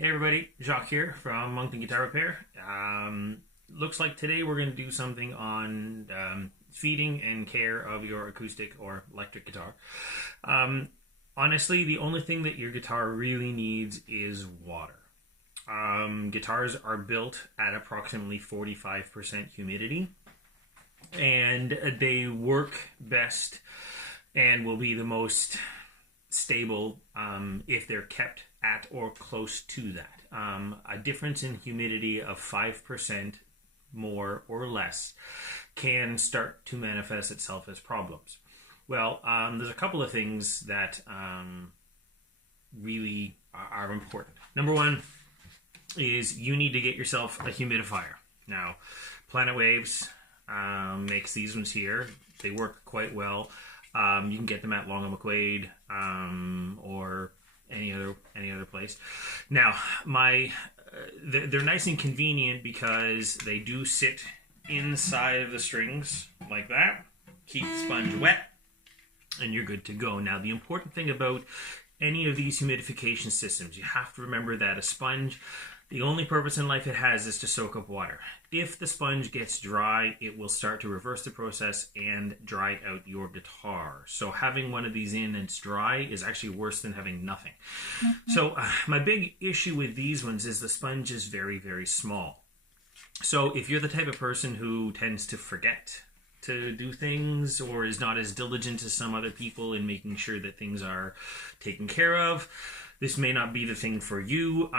Hey everybody, Jacques here from Moncton Guitar Repair. Looks like today we're going to do something on feeding and care of your acoustic or electric guitar. Honestly, the only thing that your guitar really needs is water. Guitars are built at approximately 45% humidity, and they work best and will be the most stable if they're kept at or close to that. A difference in humidity of 5% more or less can start to manifest itself as problems. Well, there's a couple of things that really are important. Number one is you need to get yourself a humidifier. Now, Planet Waves makes these ones here. They work quite well. You can get them at Long and McQuaid or any other place. Now, they're nice and convenient because they do sit inside of the strings like that. Keep the sponge wet, and you're good to go. Now, the important thing about any of these humidification systems, you have to remember that a sponge, the only purpose in life it has is to soak up water. If the sponge gets dry, it will start to reverse the process and dry out your guitar. So having one of these in and it's dry is actually worse than having nothing. So my big issue with these ones is the sponge is very, very small. So if you're the type of person who tends to forget to do things or is not as diligent as some other people in making sure that things are taken care of, this may not be the thing for you.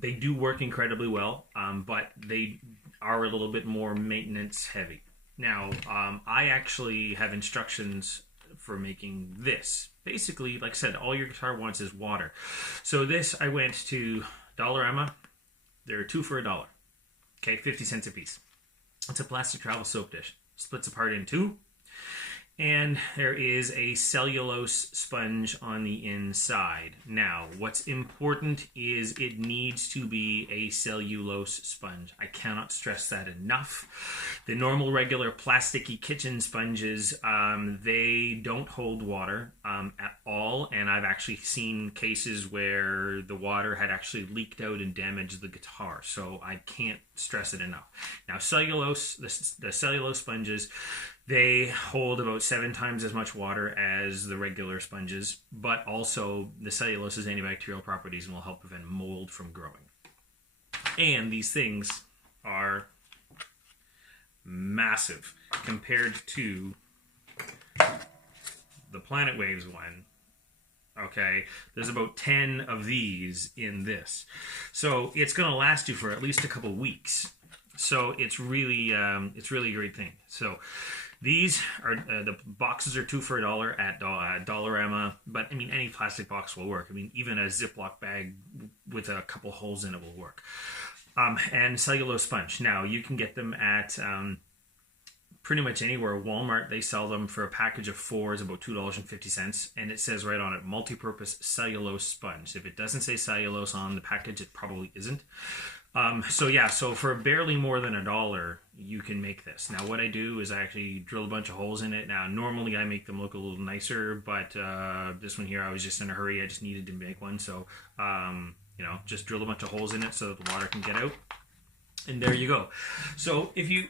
They do work incredibly well, but they are a little bit more maintenance heavy. Now, I actually have instructions for making this. Basically, like I said, all your guitar wants is water. So this, I went to Dollarama. There are two for $1. Okay, 50 cents a piece. It's a plastic travel soap dish. Splits apart in two. And there is a cellulose sponge on the inside. Now, what's important is it needs to be a cellulose sponge. I cannot stress that enough. The normal, regular, plasticky kitchen sponges, they don't hold water at all. And I've actually seen cases where the water had actually leaked out and damaged the guitar. So I can't stress it enough. Now, cellulose, the cellulose sponges, they hold about 7 times as much water as the regular sponges, but also the cellulose has antibacterial properties and will help prevent mold from growing. And these things are massive compared to the Planet Waves one. Okay, there's about 10 of these in this. So it's going to last you for at least a couple weeks. So it's really a great thing. So these are, the boxes are 2 for $1 at Dollarama, but I mean, any plastic box will work. I mean, even a Ziploc bag with a couple holes in it will work. And cellulose sponge. Now, you can get them at pretty much anywhere. Walmart, they sell them for a package of 4 is about $2.50, and it says right on it, multi-purpose cellulose sponge. If it doesn't say cellulose on the package, it probably isn't. So for barely more than $1, you can make this. Now, what I do is I actually drill a bunch of holes in it. Now, normally I make them look a little nicer, but this one here, I was just in a hurry. I just needed to make one. So, just drill a bunch of holes in it so that the water can get out. And there you go. So if you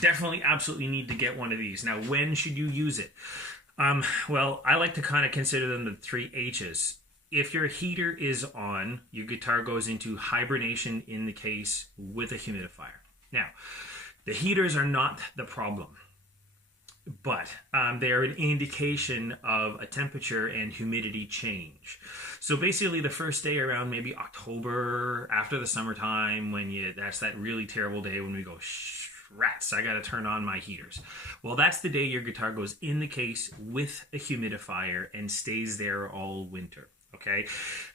definitely absolutely need to get one of these. Now, when should you use it? Well, I like to kind of consider them the 3 H's. If your heater is on, your guitar goes into hibernation in the case with a humidifier. Now, the heaters are not the problem, but they are an indication of a temperature and humidity change. So basically the first day around maybe October, after the summertime, that's that really terrible day when we go, rats, I got to turn on my heaters. Well, that's the day your guitar goes in the case with a humidifier and stays there all winter. Okay,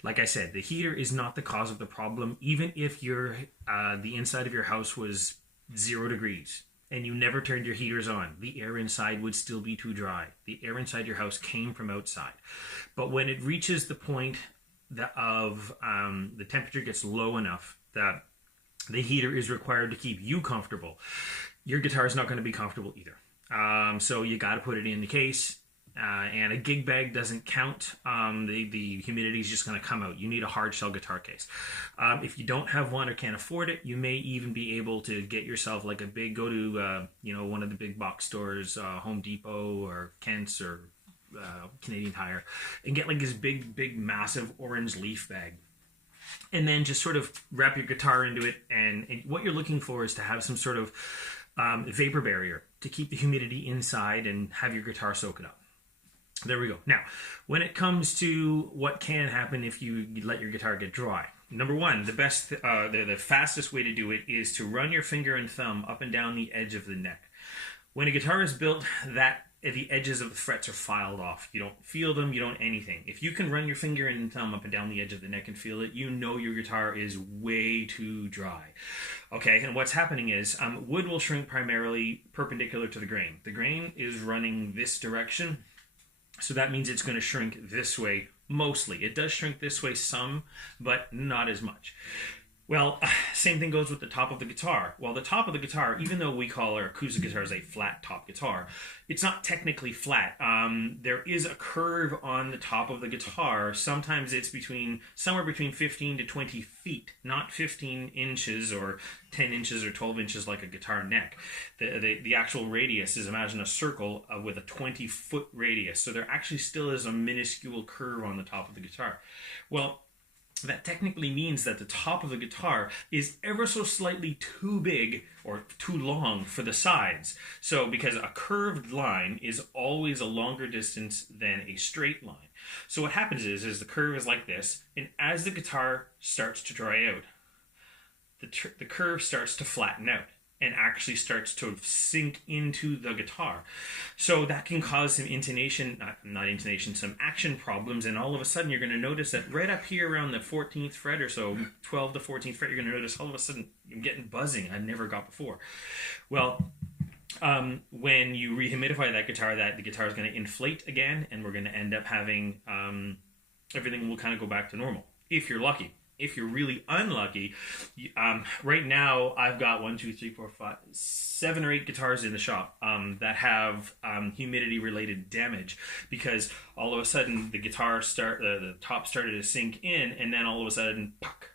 like I said, the heater is not the cause of the problem. Even if the inside of your house was 0 degrees and you never turned your heaters on, the air inside would still be too dry. The air inside your house came from outside. But when it reaches the point of the temperature gets low enough that the heater is required to keep you comfortable, your guitar is not going to be comfortable either. So you got to put it in the case. and a gig bag doesn't count. The humidity is just going to come out. You need a hard shell guitar case. If you don't have one or can't afford it, you may even be able to get yourself like a big, go to one of the big box stores, Home Depot or Kent's or Canadian Tire, and get like this big massive orange leaf bag. And then just sort of wrap your guitar into it. And what you're looking for is to have some sort of vapor barrier to keep the humidity inside and have your guitar soak it up. There we go. Now, when it comes to what can happen if you let your guitar get dry, number one, the fastest way to do it is to run your finger and thumb up and down the edge of the neck. When a guitar is built, the edges of the frets are filed off. You don't feel them, you don't anything. If you can run your finger and thumb up and down the edge of the neck and feel it, you know your guitar is way too dry. Okay, and what's happening is wood will shrink primarily perpendicular to the grain. The grain is running this direction, so that means it's going to shrink this way mostly. It does shrink this way some, but not as much. Well, same thing goes with the top of the guitar. Well, the top of the guitar, even though we call our acoustic guitars a flat top guitar, it's not technically flat. There is a curve on the top of the guitar. Sometimes it's somewhere between 15 to 20 feet, not 15 inches or 10 inches or 12 inches like a guitar neck. The actual radius is, imagine a circle with a 20-foot radius. So there actually still is a minuscule curve on the top of the guitar. Well, that technically means that the top of the guitar is ever so slightly too big or too long for the sides. So, because a curved line is always a longer distance than a straight line. So what happens is the curve is like this, and as the guitar starts to dry out, the curve starts to flatten out and actually starts to sink into the guitar. So that can cause some some action problems, and all of a sudden you're going to notice that right up here around the 14th fret or so, 12 to 14th fret, you're going to notice all of a sudden you're getting buzzing I never got before. Well, when you rehumidify that guitar, the guitar is going to inflate again, and we're going to end up having everything will kind of go back to normal, if you're lucky. If you're really unlucky, right now I've got 7 or 8 guitars in the shop that have humidity-related damage, because all of a sudden the top started to sink in, and then all of a sudden, puck,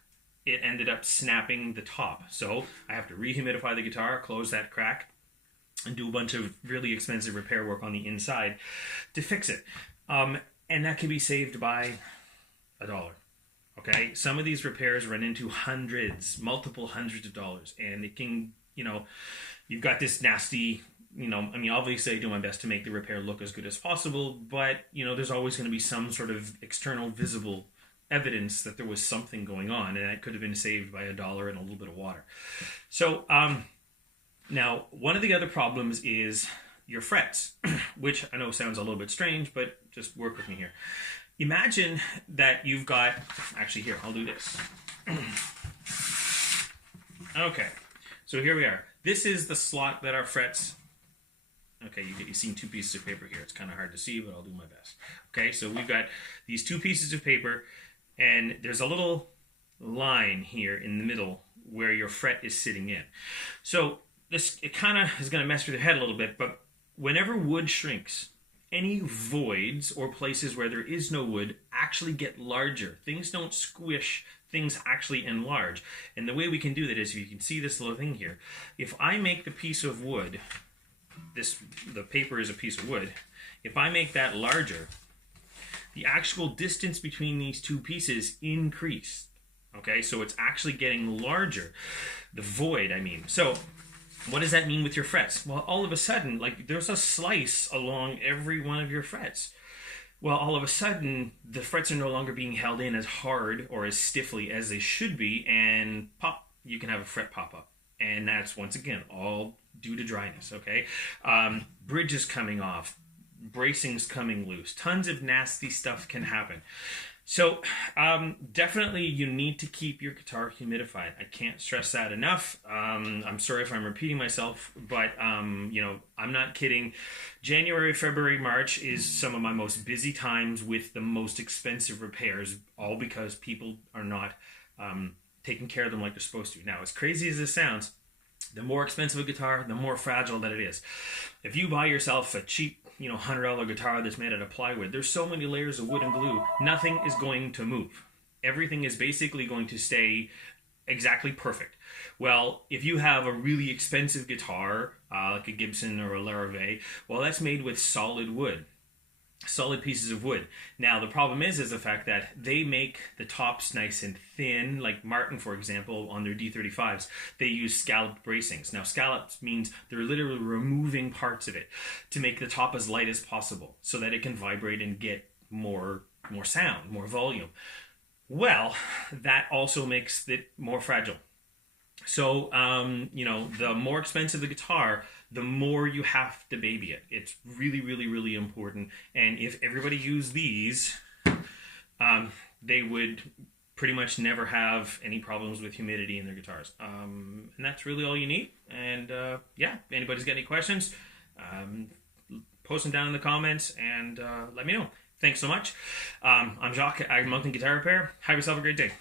it ended up snapping the top. So I have to rehumidify the guitar, close that crack, and do a bunch of really expensive repair work on the inside to fix it. And that can be saved by $1. Okay, some of these repairs run into multiple hundreds of dollars, and it can, you've got this nasty, obviously I do my best to make the repair look as good as possible, but, there's always going to be some sort of external visible evidence that there was something going on, and that could have been saved by $1 and a little bit of water. So, now, one of the other problems is your frets, which I know sounds a little bit strange, but just work with me here. Imagine that you've got, actually here, I'll do this. Okay, so here we are. This is the slot that our frets, okay, you've seen 2 pieces of paper here. It's kind of hard to see, but I'll do my best. Okay, so we've got these 2 pieces of paper, and there's a little line here in the middle where your fret is sitting in. So it kind of is going to mess with your head a little bit, but whenever wood shrinks, any voids or places where there is no wood actually get larger. Things don't squish, things actually enlarge. And the way we can do that is, if you can see this little thing here, if I make the piece of wood, the paper is a piece of wood, if I make that larger, the actual distance between these 2 pieces increase. Okay, so it's actually getting larger. The void, I mean. So what does that mean with your frets? Well, all of a sudden, there's a slice along every one of your frets. Well, all of a sudden, the frets are no longer being held in as hard or as stiffly as they should be, and pop, you can have a fret pop up. And that's, once again, all due to dryness, okay? Bridges coming off, bracings coming loose, tons of nasty stuff can happen. So definitely you need to keep your guitar humidified. I can't stress that enough. I'm sorry if I'm repeating myself, but I'm not kidding. January, February, March is some of my most busy times with the most expensive repairs, all because people are not taking care of them like they're supposed to. Now, as crazy as this sounds, The more expensive a guitar, the more fragile that it is. If you buy yourself a cheap, $100 guitar that's made out of plywood, there's so many layers of wood and glue, nothing is going to move. Everything is basically going to stay exactly perfect. Well, if you have a really expensive guitar, like a Gibson or a Larrivee, well, that's made with solid wood. Solid pieces of wood. Now, the problem is the fact that they make the tops nice and thin, like Martin, for example, on their D35s, they use scalloped bracings. Now, scallops means they're literally removing parts of it to make the top as light as possible so that it can vibrate and get more sound, more volume. Well, that also makes it more fragile. So, the more expensive the guitar, the more you have to baby it. It's really, really, really important. And if everybody used these, they would pretty much never have any problems with humidity in their guitars. And that's really all you need. And if anybody's got any questions, post them down in the comments and let me know. Thanks so much. I'm Jacques, I'm Mountain Guitar Repair. Have yourself a great day.